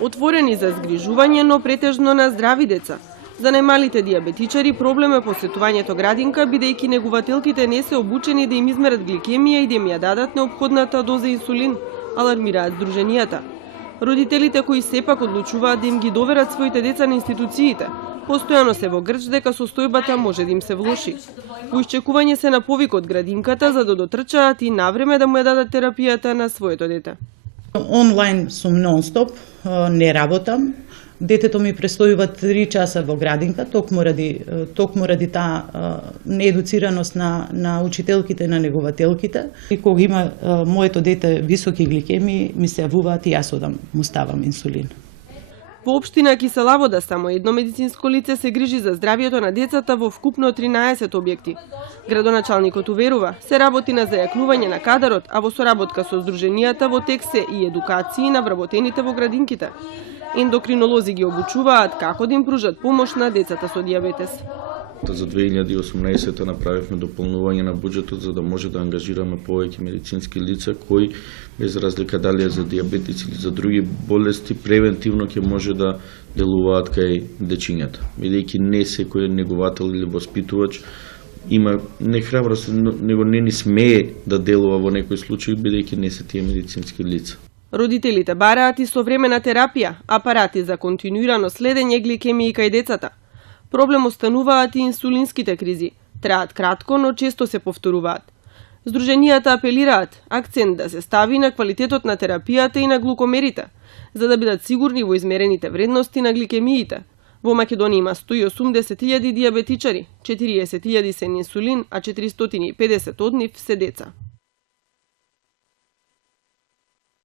Отворени за згрижување, но претежно на здрави деца. За најмалите диабетичари проблем е посетувањето градинка, бидејќи негувателките не се обучени да им измерат гликемија и да им ја дадат неопходната доза инсулин, алармираат здруженијата. Родителите кои сепак одлучуваат да им ги доверат своите деца на институциите, постојано се во грч дека состојбата може да им се влоши. Во исчекување се на повик од градинката за да дотрчаат и навреме да му ја дадат терапијата на своето дете. Онлайн сум нон-стоп, не работам. Детето ми престојува 3 часа во градинка, токму ради таа неедуцираност на учителките и на негователките. И кога има моето дете високи гликеми, ми се јавуваат и јас одам, му ставам инсулин. Во општина Киселавода само едно медицинско лице се грижи за здравието на децата во вкупно 13 објекти. Градоначалникот уверува, се работи на зајакнување на кадарот, а во соработка со здруженијата во тек се и едукации на вработените во градинките. Ендокринолози ги обучуваат како да им пружат помош на децата со дијабетес. За 2018 направивме дополнување на буџетот за да може да ангажираме повеќе медицински лица кои, без разлика дали е за дијабетици или за други болести, превентивно ќе може да делуваат кај дечињата. Бидејќи не секој неговател или воспитувач има не храброст, него не ни смее да делува во некој случај, бидејќи не се тие медицински лица. Родителите бараат и современа терапија, апарати за континуирано следење гликемии кај децата. Проблем остануваат и инсулинските кризи. Траат кратко, но често се повторуваат. Здруженијата апелираат акцент да се стави на квалитетот на терапијата и на глукомерите, за да бидат сигурни во измерените вредности на гликемиите. Во Македонија има 180.000 дијабетичари, 40.000 се на инсулин, а 450 од нив се деца.